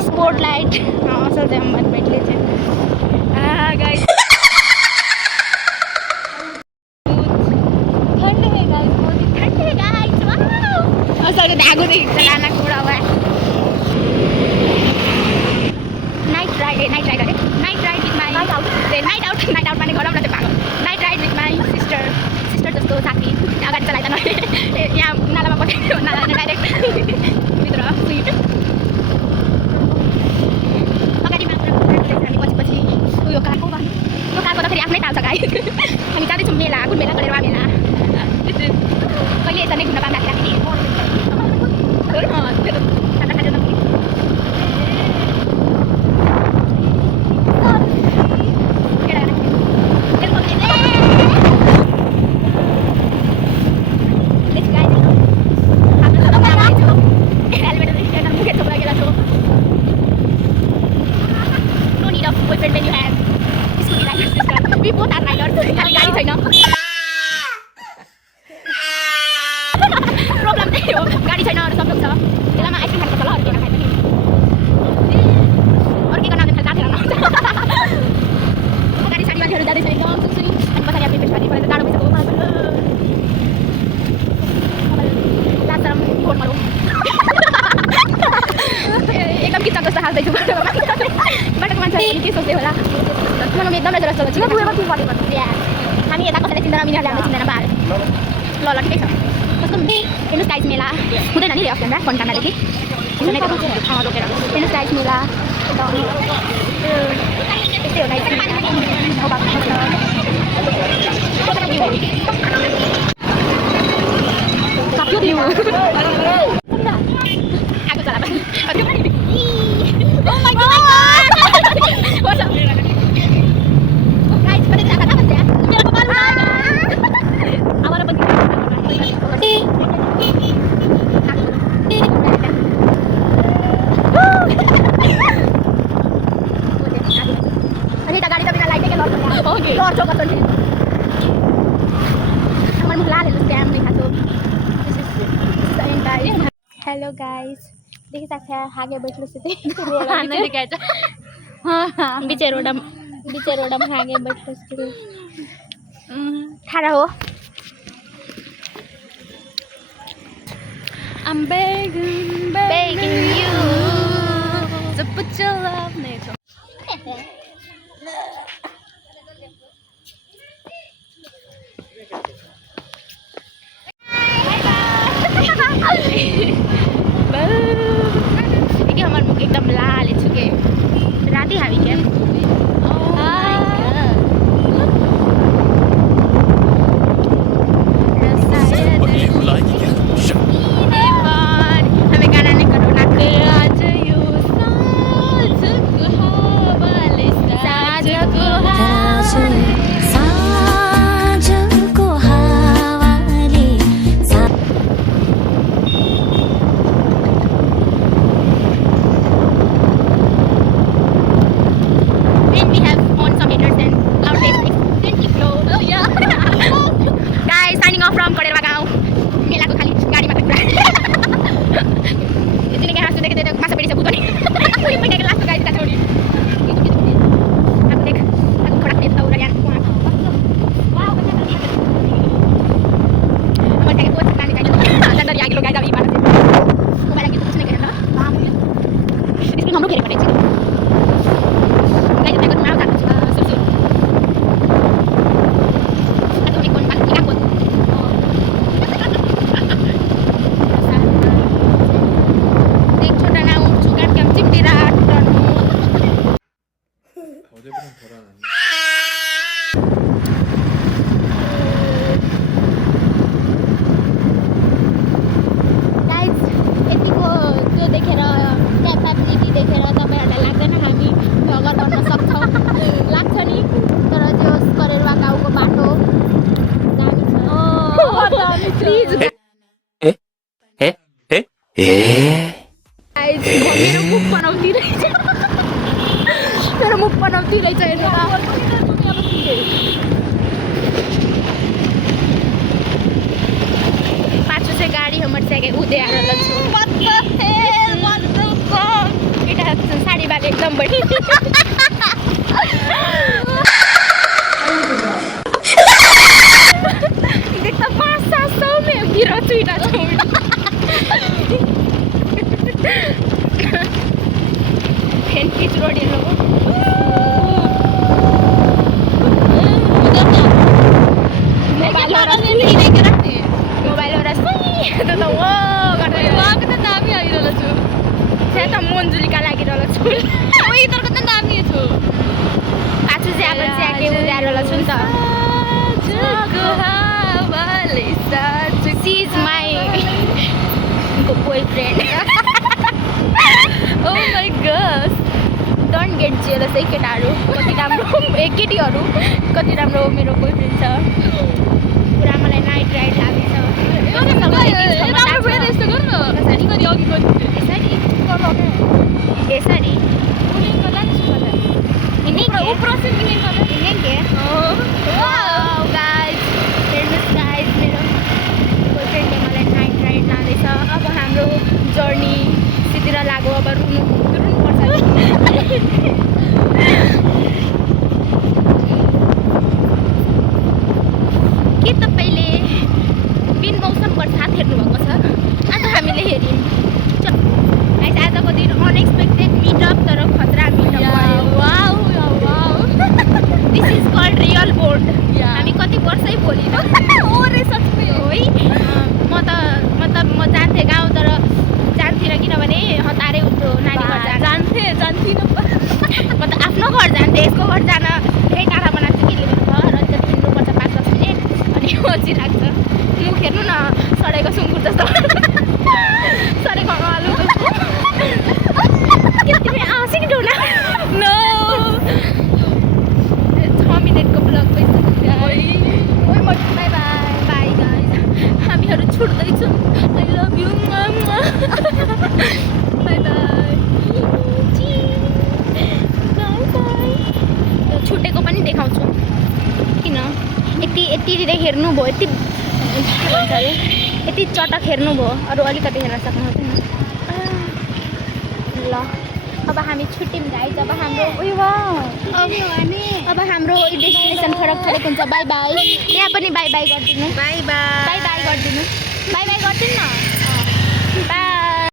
Sport light असल चाहिँ अहमद भेटले चाहिँ गाइस ठंड है गाइस बहुत ही ठंड है गाइस वाओ असल तो आगो देखि चलाना कुरा हुआ नाइट राइड अरे night ride with my night out माने गरम रहते पागल night ride with my sister जस्तो साथी अगाडि चलाइदा न यहाँ नालामा पठायो नाला डाइरेक्ट भित्र सुइट अगाडि मात्र हामी पछि उयो कारको त फेरि आफ्नै ताल छ गाई हामी जाँदैछौँ मेला कुन मेला गरेर मेला कहिले यता नै घुम्न पाउँदा फेरि हामी यता कसैले चिन्दैन मिनीहरूले हामीले चिन्दैन बाल ल ठिकै छ कस्तो हेर्नुहोस् गाइस मेला हुँदैन नि अफ क्यामेरा कन्टानादेखि रोकेर हेर्नुहोस् गाइस मेला त्यस्तै हो गाइस सक्यो त्यो आएको चला पनि हेलो गाइस देखि सक्छ हागे बैठलो से बिचे रोडमा हागे बैठलो से ठाडा हो I'm begging you to put your love nature. ini हमार मुख एकदम लाल है चुके राती हामी क्या मेरो मुख बनाउँदै रहेछ हेर्नु पाँच से गाड़ी हमर से उदे आ रहल छ केटा दाढी बाल एकदम बढी देख्दा 500-700 में गिरा चुइटा फेन किच रोड ये लोग मोबाइल और तो वो गर्दै उहाँको त नामै आइरहेको छु त्यहाँ त मन्जुलिका लागिरहेको छु ओइ तर्को त नामै छु पाछु चाहिँ अब चाहिँ के उजारेर छु नि त जगको हावाले साँझ she is my boyfriend oh my god don't get jealous है केटाहरू कति राम्रो केटीहरू कति राम्रो मेरो बोयफ्रेन्ड छ पुरा मलाई नाइट राइड लाग्छ राम्रो भएर यस्तो गर न यसरी गरी अघि गरी यसरी कुलिङ गर्ला नि सुपर हिँडेंगे ऊपर से कुलिङ गर्ला हिँडेंगे वाओ गाइस हेर्नुस् गाइस मेरो बोयफ्रेन्डले मलाई नाइट राइड लाँदैछ अब हाम्रो जर्नी सितिर लाग्यो अब रुनुपर्छ के तपाईले बिन मौसमको साथ हेर्नुभएको छ आज हामीले हेर्यौँ गाइस आजको दिन अनएक्सपेक्टेड मिटअप तर खतरा meetup wow wow this is called real bond Yeah. हामी कति वर्षै बोलिन ओरे सच्चै हो है म जान्थेँ गाउँ तर जान्थिनँ किनभने हतारै हुन्थ्यो नानी घर जान्थिन म त आफ्नो घर जान्थेँ यसको घर जान धेरै टाढा बनाएको छु कि घर अन्त हिँड्नुपर्छ 5-10 मिनट अनि पछि लाग्छ मुख हेर्नु न सडेको सुँगुर जस्तो सडेको आलु जस्तो आसिक ढुना नो 6 मिनटको ब्लग भइसक्यो ओइ म बाई बाई बाई गाइस हामीहरू छुट्दैछौँ आई लभ यु बाई बाई छुटेको पनि देखाउँछु किन यति हेर्नुभयो यति के भन्छ अरे यति चटक हेर्नुभयो अरू अलिकति हेर्न सक्नुहुँदैन ल अब हामी छुट्यौँ गाइस अब हाम्रो अब हाम्रो डेस्टिनेसन फरक फरक हुन्छ बाई बाई यहाँ पनि बाई बाई गरिदिनु बाई बाई बाई बाई गरिदिनु बाई बाई